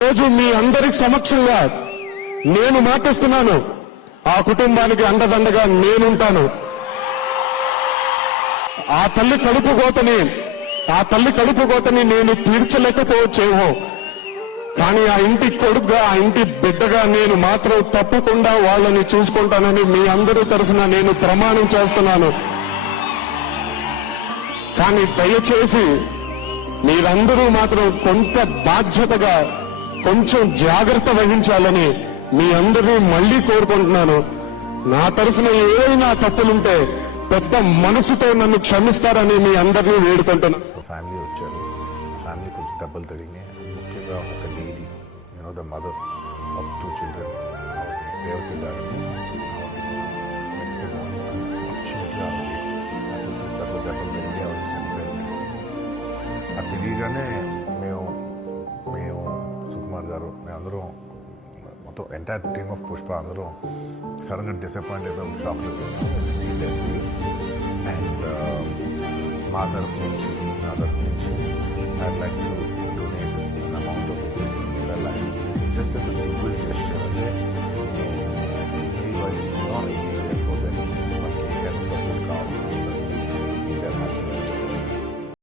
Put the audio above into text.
రోజు మీ అందరి సమక్షంగా నేను మాటిస్తున్నాను, ఆ కుటుంబానికి అండదండగా నేనుంటాను. ఆ తల్లి కడుపు కోతని నేను తీర్చలేకపోవచ్చేమో, కానీ ఆ ఇంటి కొడుకుగా, ఆ ఇంటి బిడ్డగా నేను మాత్రం తప్పకుండా వాళ్ళని చూసుకుంటానని మీ అందరి తరఫున నేను ప్రమాణం చేస్తున్నాను. కానీ దయచేసి మీరందరూ మాత్రం కొంత బాధ్యతగా కొంచెం జాగ్రత్త వహించాలని మీ అందరినీ మళ్లీ కోరుకుంటున్నాను. నా తరఫున ఏవైనా తప్పులుంటే పెద్ద మనసుతో నన్ను క్షమిస్తారని మీ అందరినీ వేడుకుంటున్నాను. ఫ్యామిలీ వచ్చారు, ఫ్యామిలీ కొంచెం దెబ్బలు తగిలినాయి. ముఖ్యంగా ఒక lady, the mother of 2 children, Revathi గారిని నెక్స్ట్ డే మార్నింగ్ అన్ఫార్చునేట్గా దెబ్బలు తగిలి ఆవిడ చనిపోయారు. అది తెలియగానే మేము సుకుమార్ గారు, మేమందరం మొత్తం ఎంటైర్ టీమ్ ఆఫ్ పుష్ప అందరం సడన్గా డిసప్పాయింట్ అయిపోయాం, షాక్లో అండ్ మా తరఫు నుంచి ఐ లైక్ టు